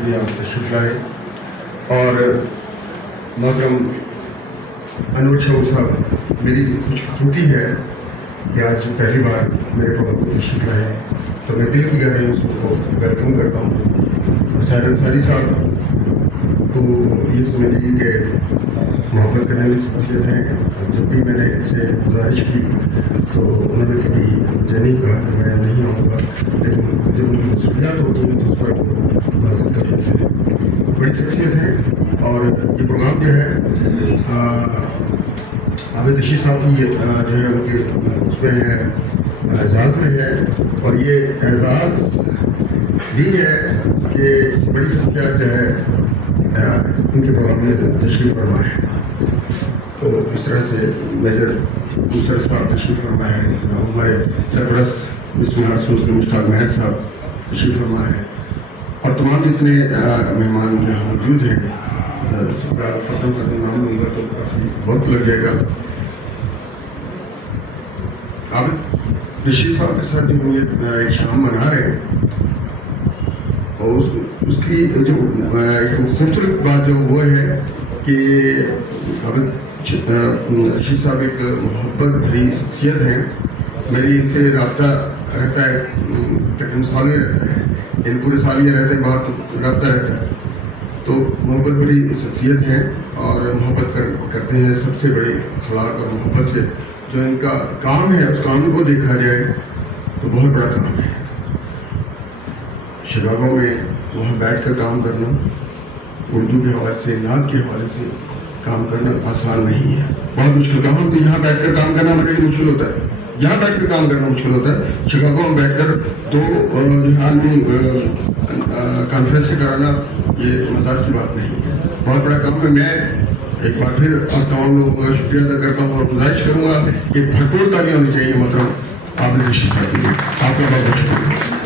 شکریہ تشریف لائے. اور محترم انور شعور صاحب، میری کچھ خوشی ہے کہ آج پہلی بار میرے پروگرام کو تشریف لائے ہیں، تو میں دل کی گہرائیوں سے ان کو ویلکم کرتا ہوں. ساحر انصاری صاحب کو یہ سمجھ لیجیے کہ محبت کرنے والی شخصیت ہیں. جب بھی میں نے اسے گزارش کی تو انہوں نے کبھی مجھے نہیں کہا کہ میں نہیں آؤں گا، لیکن جب ان کی مصروفیات ہوتی ہیں تو اس پر محبت کر لیتے ہیں. بڑی شخصیت ہے. اور یہ پروگرام جو ہے عابد رشید صاحب کی جو ہے ان کے اس میں اعزاز میں ہے، اور یہ اعزاز بھی ہے کہ بڑی شخصیات جو ہے ان کے پروگرام میں تشریف فرما ہے. تو اس طرح سے میجر دوسرا صاحب تشریف فرما ہے، ہمارے سرپرست مسٹر کے مشتاق مہر صاحب تشریف فرما ہے، اور تمام جتنے مہمان یہاں موجود ہیں سب کا ختم کرنے نام لوں گا تو کافی وقت لگ جائے گا. عابد رشید صاحب کے ساتھ جو ہم یہ ایک شام منا رہے ہیں، اور اس کی جو ایک خوبصورت بات جو وہ ہے کہ عابد رشید صاحب ایک محبت بھری شخصیت ہیں. میری ان سے رابطہ رہتا ہے، تقریباً سال ہی رہتا ہے، یعنی پورے سال یہ رہتے ہیں، باہر رابطہ رہتا ہے. تو محبت بھری شخصیت ہیں اور محبت کرتے ہیں سب سے بڑے اخلاق اور محبت سے. جو ان کا کام ہے اس کام کو دیکھا جائے تو بہت بڑا کام ہے. شکاگو میں وہاں بیٹھ کر کام کرنا، اردو کے حوالے سے، نعت کے حوالے سے کام کرنا آسان نہیں ہے، بہت مشکل کام ہے. یہاں بیٹھ کر کام کرنا میرے لیے مشکل ہوتا ہے، یہاں بیٹھ کر کام کرنا مشکل ہوتا ہے. شکاگو میں بیٹھ کر تو جو آدمی کانفرنس سے کرانا یہ مزاج کی بات نہیں ہے، بہت بڑا کام ہے. میں ایک بار پھر آپ تمام لوگوں کا شکریہ ادا کرتا ہوں اور گزارش کروں گا کہ بھرپور تعلیم ہونی چاہیے محترم عابد رشید صاحب کے لیے. آپ کا بہت بہت شکریہ.